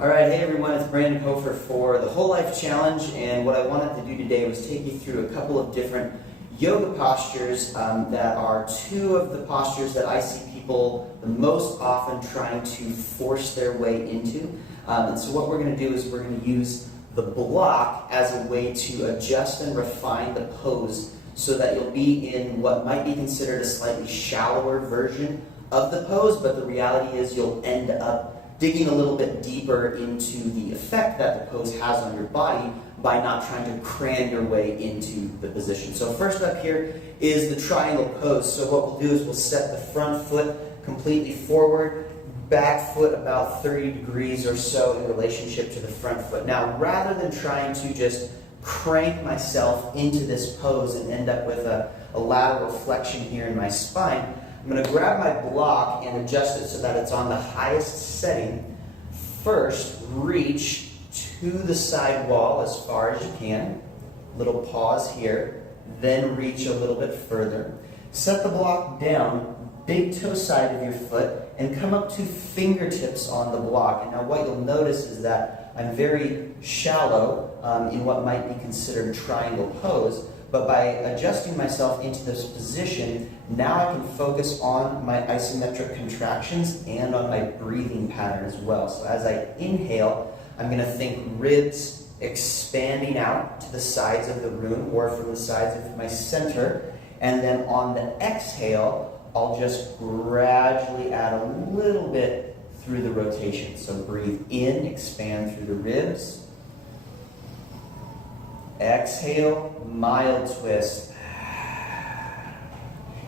All right, hey everyone, it's Brandon Hofer for the Whole Life Challenge, and what I wanted to do today was take you through a couple of different yoga postures that are two of the postures that I see people the most often trying to force their way into. And so what we're going to do is we're going to use the block as a way to adjust and refine the pose so that you'll be in what might be considered a slightly shallower version of the pose, but the reality is you'll end up digging a little bit deeper into the effect that the pose has on your body by not trying to cram your way into the position. So first up here is the triangle pose. So what we'll do is we'll set the front foot completely forward, back foot about 30 degrees or so in relationship to the front foot. Now, rather than trying to just crank myself into this pose and end up with a lateral flexion here in my spine, I'm going to grab my block and adjust it so that it's on the highest setting. First, reach to the side wall as far as you can. Little pause here. Then reach a little bit further. Set the block down, big toe side of your foot, and come up to fingertips on the block. And now what you'll notice is that I'm very shallow in what might be considered a triangle pose. But by adjusting myself into this position, now I can focus on my isometric contractions and on my breathing pattern as well. So as I inhale, I'm going to think ribs expanding out to the sides of the room or from the sides of my center. And then on the exhale, I'll just gradually add a little bit through the rotation. So breathe in, expand through the ribs. Exhale, mild twist.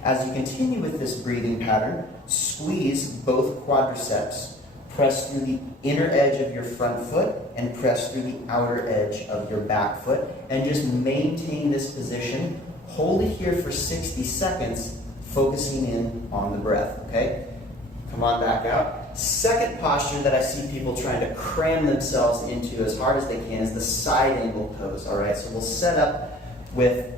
As you continue with this breathing pattern, squeeze both quadriceps. Press through the inner edge of your front foot and press through the outer edge of your back foot. And just maintain this position. Hold it here for 60 seconds, focusing in on the breath, okay? Come on back out. Second posture that I see people trying to cram themselves into as hard as they can is the side angle pose, all right? So we'll set up with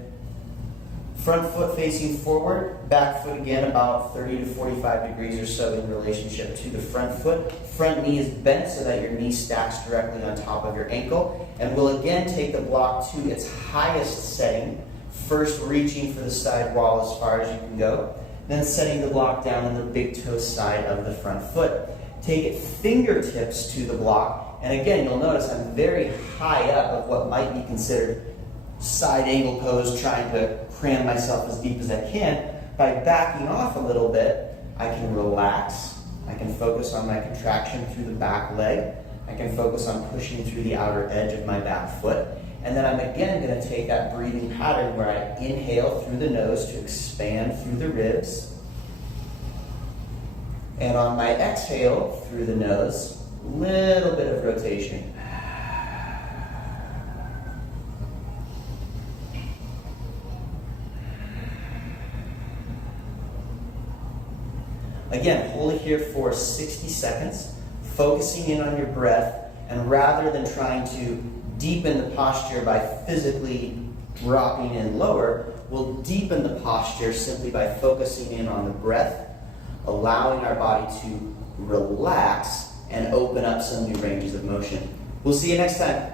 front foot facing forward, back foot again about 30 to 45 degrees or so in relationship to the front foot. Front knee is bent so that your knee stacks directly on top of your ankle. And we'll again take the block to its highest setting, first reaching for the side wall as far as you can go. Then setting the block down on the big toe side of the front foot. Take it fingertips to the block, and again, you'll notice I'm very high up of what might be considered side angle pose, trying to cram myself as deep as I can. By backing off a little bit, I can relax. I can focus on my contraction through the back leg. I can focus on pushing through the outer edge of my back foot. And then I'm again going to take that breathing pattern where I inhale through the nose to expand through the ribs. And on my exhale through the nose, little bit of rotation. Again, hold it here for 60 seconds, focusing in on your breath, and rather than trying to deepen the posture by physically dropping in lower, we'll deepen the posture simply by focusing in on the breath, allowing our body to relax and open up some new ranges of motion. We'll see you next time.